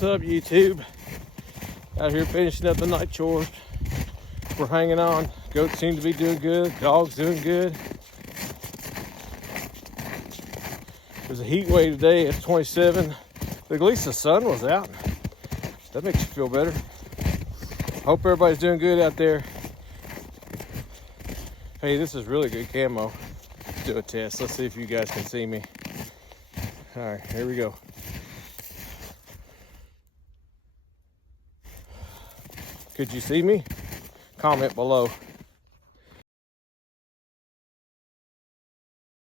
What's up, YouTube? Out here finishing up the night chores. We're hanging on. Goats seem to be doing good. Dogs doing good. There's a heat wave today. It's 27. At least the sun was out. That makes you feel better. Hope everybody's doing good out there. Hey, this is really good camo. Let's do a test. Let's see if you guys can see me. All right, here we go. Could you see me? Comment below.